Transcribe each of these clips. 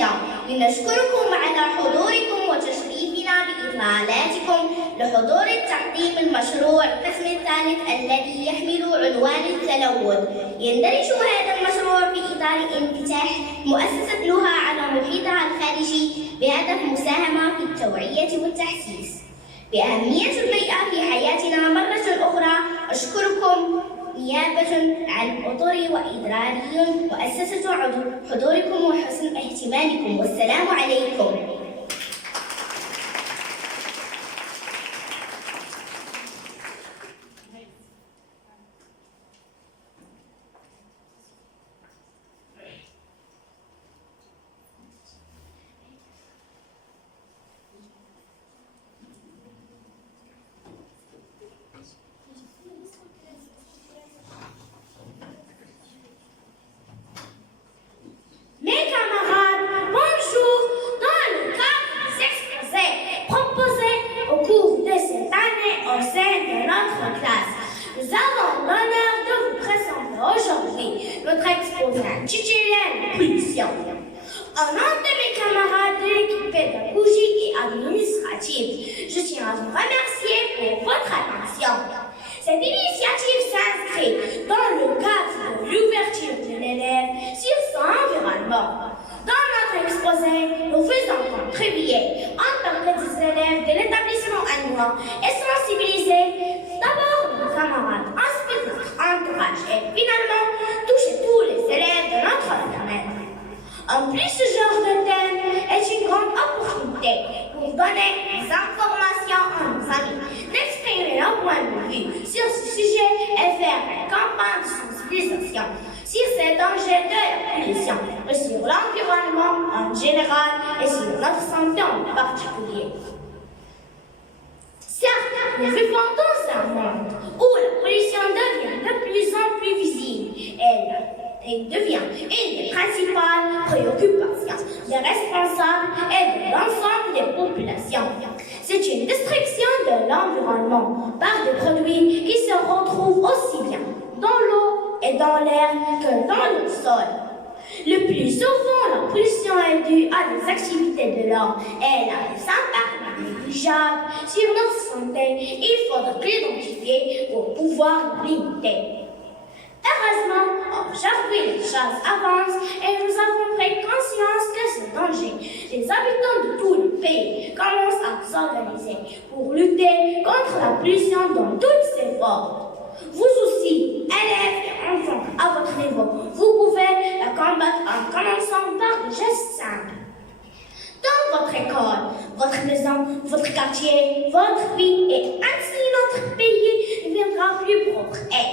الأساتذة، لنشكركم على حضوركم وتشريفنا بإطلالاتكم لحضور التقديم المشروع القسم الثالث الذي يحمل عنوان التلوث. يندرج هذا المشروع في إطار انفتاح مؤسسة لها على محيطها الخارجي بهدف مساهمة في التوعية والتحسيس بأهمية البيئة في حياتنا مرة أخرى. أشكركم نيابة عن أطري وإدراري وأسسة حضوركم وحسن اهتمامكم، والسلام عليكم. Nous avons l'honneur de vous présenter aujourd'hui notre exposant titulaire pollution. Au nom de mes camarades de l'équipe pédagogique et administrative, je tiens à vous remercier pour votre attention. Cette initiative s'inscrit dans le cadre de l'ouverture de l'élève sur son environnement. Dans notre exposé, nous faisons contribuer en tant que des élèves de l'établissement allemand et sensibiliser d'abord nos camarades, ensuite notre entourage et finalement toucher tous les élèves de notre domaine. En plus, ce genre de thème est une grande opportunité pour donner des informations à nos amis, d'exprimer leur point de vue sur ce sujet et faire une campagne de sensibilisation sur ces dangers de la pollution, et sur l'environnement en général et sur notre santé en particulier. Certes, nous vivons dans un monde où la pollution devient de plus en plus visible. Elle devient une des principales préoccupations des responsables et de l'ensemble des populations. C'est une destruction de l'environnement par des produits qui se retrouvent aussi bien dans l'eau et dans l'air que dans le sol. Le plus souvent, la pollution est due à des activités de l'homme et elle a des impacts négligeables sur notre santé. Il faudra l'identifier pour pouvoir le limiter. Heureusement, aujourd'hui les choses avancent et nous avons pris conscience de ce danger. Les habitants de tout le pays commencent à s'organiser pour lutter contre la pollution dans toutes ses formes. Vous aussi, élèves et enfants à votre niveau, vous pouvez la combattre en commençant par des gestes simples. Dans votre école, votre maison, votre quartier, votre vie, et ainsi notre pays deviendra plus propre. Et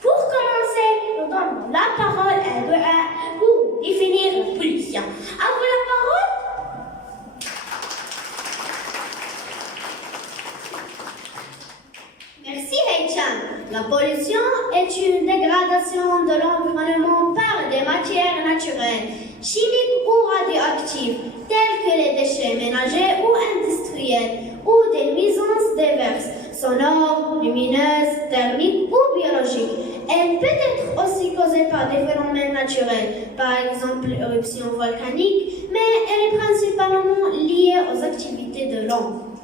pour commencer, nous donnons la parole à Doua pour définir la pollution. À vous la parole. Merci Heichan. La pollution est une dégradation de l'environnement par des matières naturelles, chimiques ou radioactives, telles que les déchets ménagers ou industriels, ou des nuisances diverses, sonores, lumineuses, thermiques ou biologiques. Elle peut être aussi causée par des phénomènes naturels, par exemple l'éruption volcanique, mais elle est principalement liée aux activités de l'homme.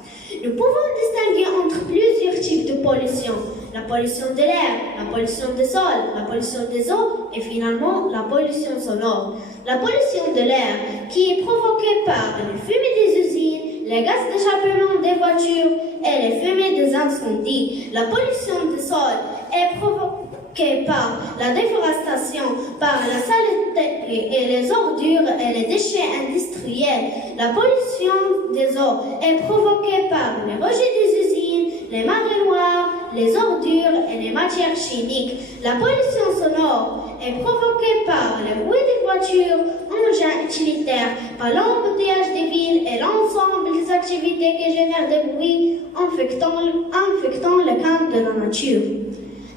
Nous pouvons distinguer entre plusieurs types de pollution. La pollution de l'air, la pollution des sols, la pollution des eaux et finalement la pollution sonore. La pollution de l'air qui est provoquée par les fumées des usines, les gaz d'échappement des voitures et les fumées des incendies. La pollution des sols est provoquée par la déforestation, par la saleté et les ordures et les déchets industriels. La pollution des eaux est provoquée par les rejets des usines, les marées noires, les ordures et les matières chimiques. La pollution sonore est provoquée par les bruits des voitures, engins utilitaires, par l'embouteillage des villes et l'ensemble des activités qui génèrent des bruits infectant le cadre de la nature.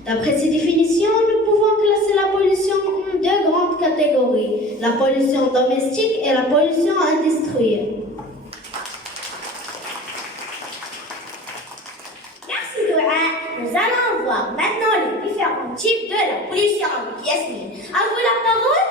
D'après ces définitions, nous pouvons classer la pollution en deux grandes catégories, la pollution domestique et la pollution industrielle. Merci Doua. Nous allons voir maintenant les différents types de la pollution avec Yasmine. À vous la parole.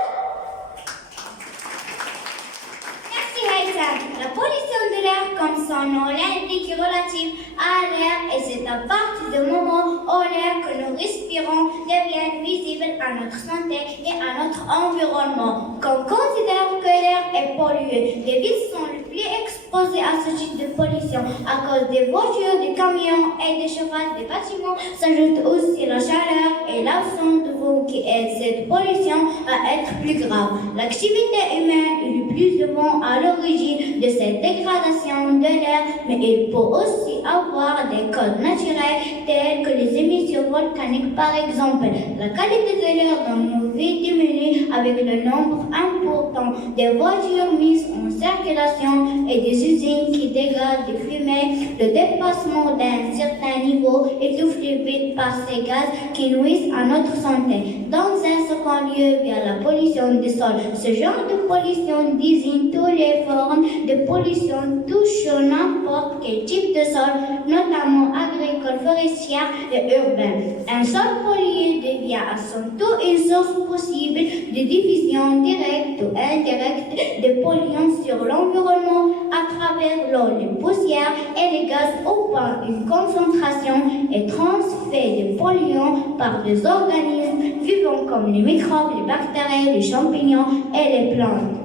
et c'est à partir du moment où l'air que nous respirons devient visible à notre santé et à notre environnement. Qu'on considère que l'air est pollué, les villes sont les plus exposées à ce type de pollution à cause des voitures, des camions et des chauffages des bâtiments. S'ajoute aussi la chaleur et l'absence de vent qui aide cette pollution à être plus grave. L'activité humaine est le plus souvent à l'origine de cette dégradation de l'air, mais il peut aussi avoir des causes naturelles telles que les émissions volcaniques par exemple. La qualité de l'air dans nos villes diminue avec le nombre important des voitures mises en circulation et des usines qui dégradent des fumées. Le dépassement d'un certain niveau étouffe les villes par ces gaz qui nuisent à notre santé. Dans un second lieu, via la pollution des sols. Ce genre de pollution désigne toutes les formes de pollution touchant n'importe quel type de sol, notamment agricole, forestière et urbain. Un sol pollué devient à son tour une source possible de diffusion directe ou indirecte de polluants sur l'environnement à travers l'eau, les poussières et les gaz ou par une concentration et transfert de polluants par des organismes vivants comme les microbes, les bactéries, les champignons et les plantes.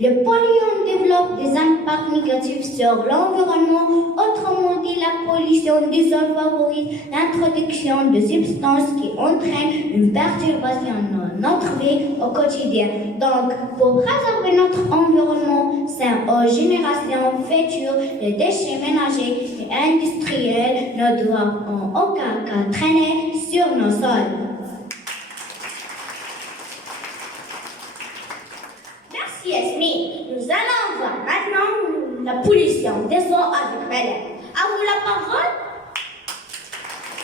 Le polluant développe des impacts négatifs sur l'environnement. Autrement dit, la pollution du sol favorise l'introduction de substances qui entraînent une perturbation de notre vie au quotidien. Donc, pour préserver notre environnement sain aux générations futures, les déchets ménagers et industriels ne doivent en aucun cas traîner sur nos sols. Merci Yasmine. Nous allons voir maintenant la pollution des eaux avec Malène. À vous la parole.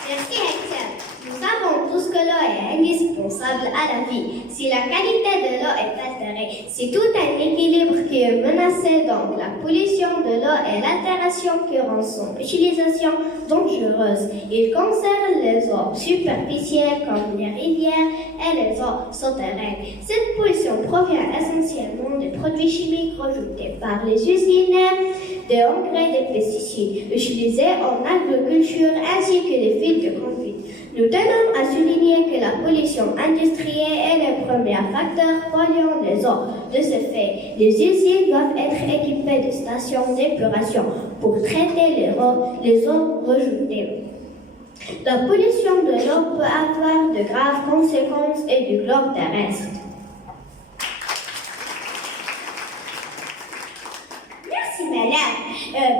Merci Hector. Nous savons tous que l'eau est indispensable à la vie. Si la qualité de l'eau est altérée, c'est tout un équilibre qui est menacé. Donc la pollution de l'eau et l'altération qui rend son utilisation dangereuse. Il concerne les eaux superficielles comme les rivières et les eaux souterraines. Cette pollution provient essentiellement des produits chimiques rejetés par les usines, des engrais, des pesticides utilisés en agriculture ainsi que des fils de conduite. Nous tenons à souligner que la pollution industrielle est le premier facteur polluant des eaux. De ce fait, les usines doivent être équipées de stations d'épuration pour traiter les eaux rejetées. La pollution de l'eau peut avoir de graves conséquences et du globe terrestre. Merci Malène.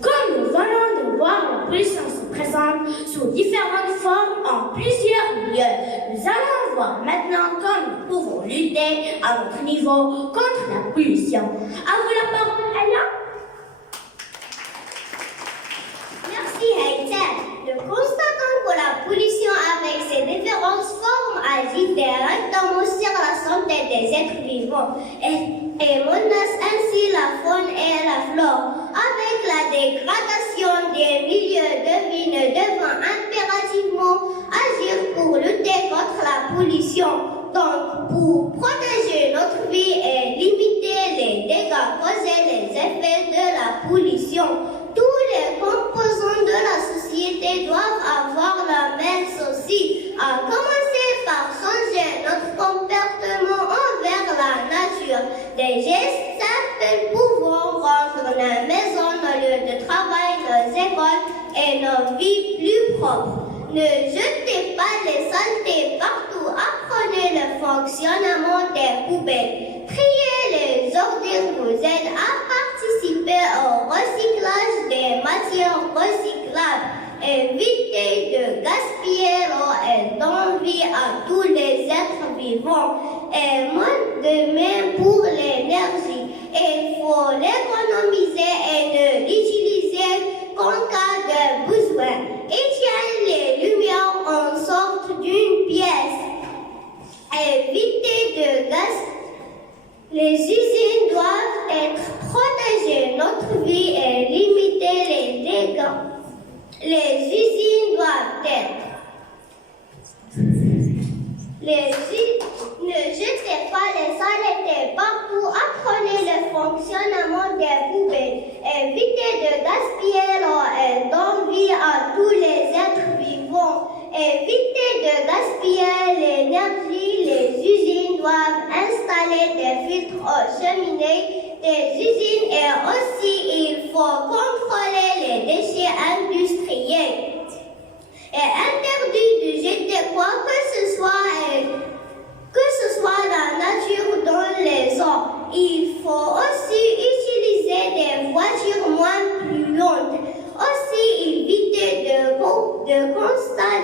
Comme nous venons de voir, la pollution se présente sous différentes formes en plusieurs lieux. Nous allons voir maintenant comment nous pouvons lutter à notre niveau contre la pollution. À vous la parole, Aya. Merci Hector. Nous constatons que la pollution avec ses différentes formes agit directement sur la santé des êtres vivants et menace ainsi la faune et la flore. Avec la dégradation des milieux de vie, nous devons impérativement agir pour lutter contre la pollution. Donc, pour protéger notre vie et limiter les dégâts causés les effets de la pollution, tous les composants de la société doivent avoir la même souci, à commencer par changer notre comportement envers la nature. Des gestes simples pouvant rendre nos maisons, nos lieux de travail, nos écoles et nos vies plus propres. Ne jetez pas les saletés partout, apprenez le fonctionnement des poubelles. Trier les ordures vous aide à participer au recyclage des matières recyclables. Évitez de gaspiller l'eau et d'envie à tous les êtres vivants. Et de même pour l'énergie. Il faut l'économiser et ne l'utiliser qu'en cas de besoin. Éteignez les lumières en sorte d'une pièce. Évitez de gaspiller. Les usines doivent être protégées, notre vie et limiter les dégâts. Les usines doivent être. Ne jetez pas les saletés partout, apprenez le fonctionnement des poubelles. Évitez de gaspiller l'eau et d'envie à doivent installer des filtres aux cheminées des usines et aussi il faut contrôler les déchets industriels. Il est interdit de jeter quoi que ce soit dans la nature ou dans les eaux. Il faut aussi utiliser des voitures moins polluantes. Aussi éviter de constat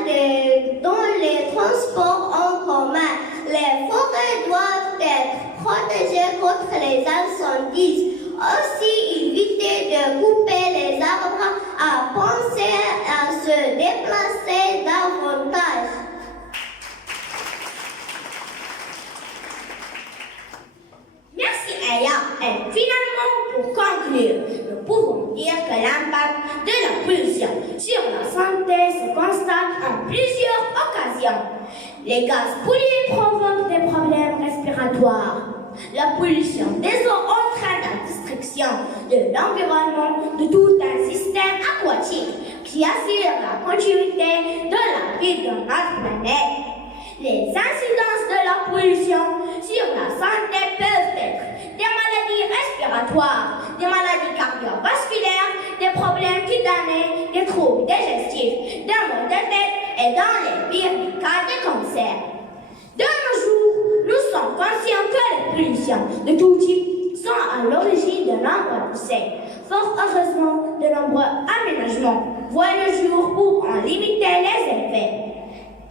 dans les transports en commun. Les forêts doivent être protégées contre les incendies. Aussi éviter de couper les arbres, à penser à se déplacer davantage. Merci Aya. Et finalement, pour conclure, nous pouvons dire que l'impact de la pollution sur la santé se constate en plusieurs occasions. Les gaz pollués provoquent des problèmes respiratoires. La pollution des eaux entraîne la destruction de l'environnement de tout un système aquatique qui assure la continuité de la vie de notre planète. Les incidences de la pollution sur la santé peuvent être des maladies respiratoires, des maladies cardiovasculaires, des problèmes cutanés, des troubles digestifs, des maux de tête et dans les pires cas de cancer. De nos jours, nous sommes conscients que les pollutions de tout type sont à l'origine de nombreux décès. Fort heureusement, de nombreux aménagements voient le jour pour en limiter les effets.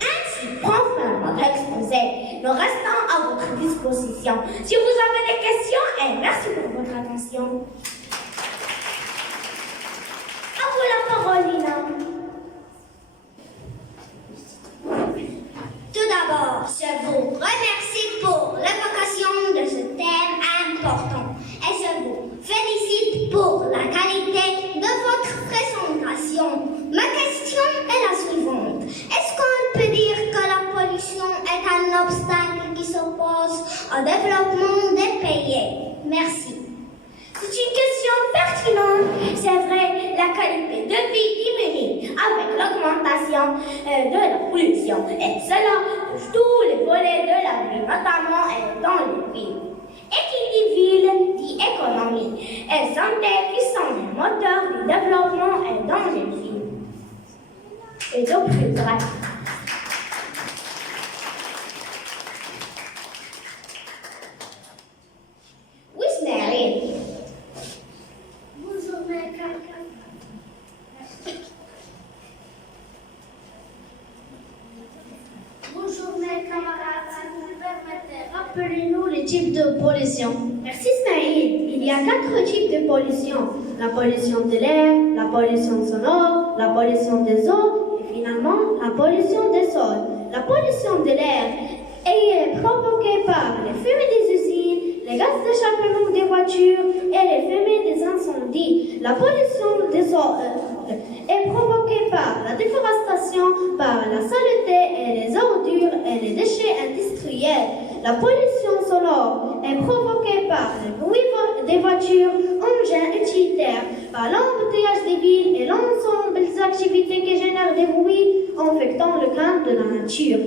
Ainsi prend fin notre exposé. Nous restons à votre disposition. Si vous avez des questions, et merci pour votre attention. À vous la parole, Lina. Tout d'abord, je vous remercie pour l'évocation de ce thème important et je vous félicite pour la qualité de votre présentation. Ma question est la suivante. Est-ce qu'on peut dire que la pollution est un obstacle qui s'oppose au développement des pays? Merci. C'est une question pertinente. C'est vrai, la qualité de vie diminue avec l'augmentation de la pollution. Et cela touche tous les volets de la vie, notamment dans les villes. Et qui dit ville dit économie et santé qui sont les moteurs du développement dans les villes. Et donc, plus vrai. Oui, Mary. Bonjour, mes camarades. Si vous me permettez, rappelez-nous les types de pollution. Merci Ismaïl. Il y a 4 types de pollution. La pollution de l'air, la pollution sonore, la pollution des eaux et finalement la pollution des sols. La pollution de l'air est provoquée par les fumées des usines, les gaz d'échappement des voitures et les fumées des incendies. La pollution des eaux est provoquée par la déforestation, par la saleté et les ordures et les déchets industriels. La pollution sonore est provoquée par le bruit des voitures, engins utilitaires, par l'embouteillage des villes et l'ensemble des activités qui génèrent des bruits affectant le cadre de la nature.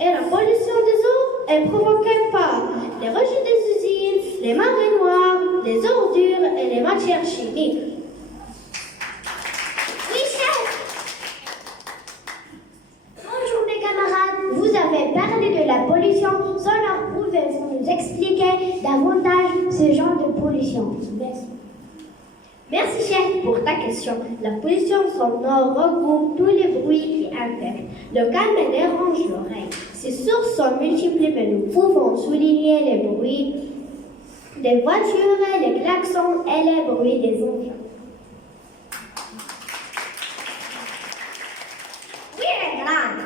Et la pollution des eaux est provoquée par les rejets des usines, les marées noires, les ordures et les matières chimiques. Oui, chef. Bonjour mes camarades, vous avez parlé de la pollution sonore. Pouvez-vous nous expliquer davantage ce genre de pollution? Merci chef pour ta question. La pollution sonore regroupe tous les bruits qui infectent le calme et dérangent l'oreille. Ces sources sont multiples, mais nous pouvons souligner les bruits des voitures, les klaxons et les bruits des engins. Oui, les grands.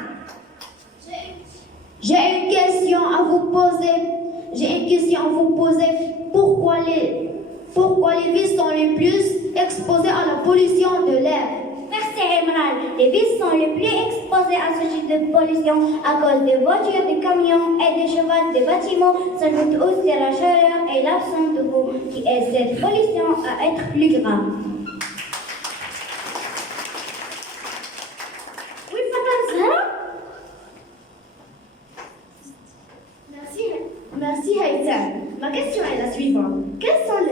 J'ai une question à vous poser. Pourquoi les villes sont les plus exposées à la pollution de l'air? Merci, Emerald. Les villes sont les plus exposées à ce type de pollution à cause des voitures, des camions et des chevaux des bâtiments. S'ajoute aussi la chaleur et l'absence de l'eau qui aide cette pollution à être plus grave. Oui, Madame Zahra? Merci. Merci Haïtem. Ma question est la suivante. Quelles sont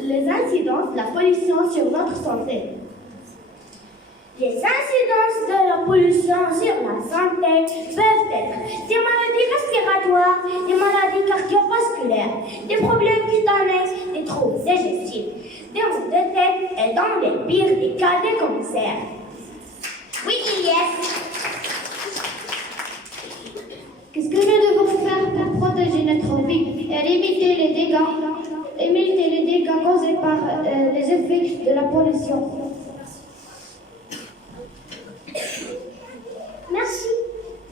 les incidences de la pollution sur notre santé? Les incidences de la pollution sur la santé peuvent être des maladies respiratoires, des maladies cardiovasculaires, des problèmes cutanés, des troubles digestifs, des maux de tête et dans les pires des cas de cancer. Oui, Ilyes. Qu'est-ce que nous devons faire pour protéger notre vie et limiter les dégâts causés par les effets de la pollution? Merci.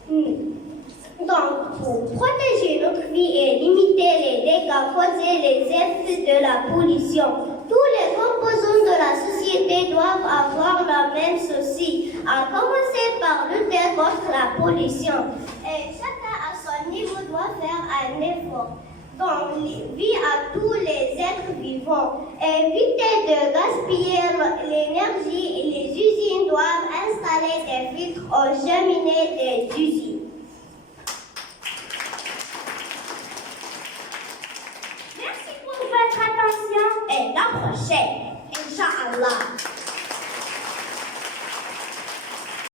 Donc, pour protéger notre vie et limiter les dégâts causés les effets de la pollution, tous les composants de la société doivent avoir le même souci, à commencer par lutter contre la pollution. Et chacun à son niveau doit faire un effort. Donc, vie à tous les êtres vivants. Éviter de gaspiller l'énergie. Les usines doivent installer des filtres aux cheminées des usines. Merci pour votre attention et à la prochaine. Inch'Allah.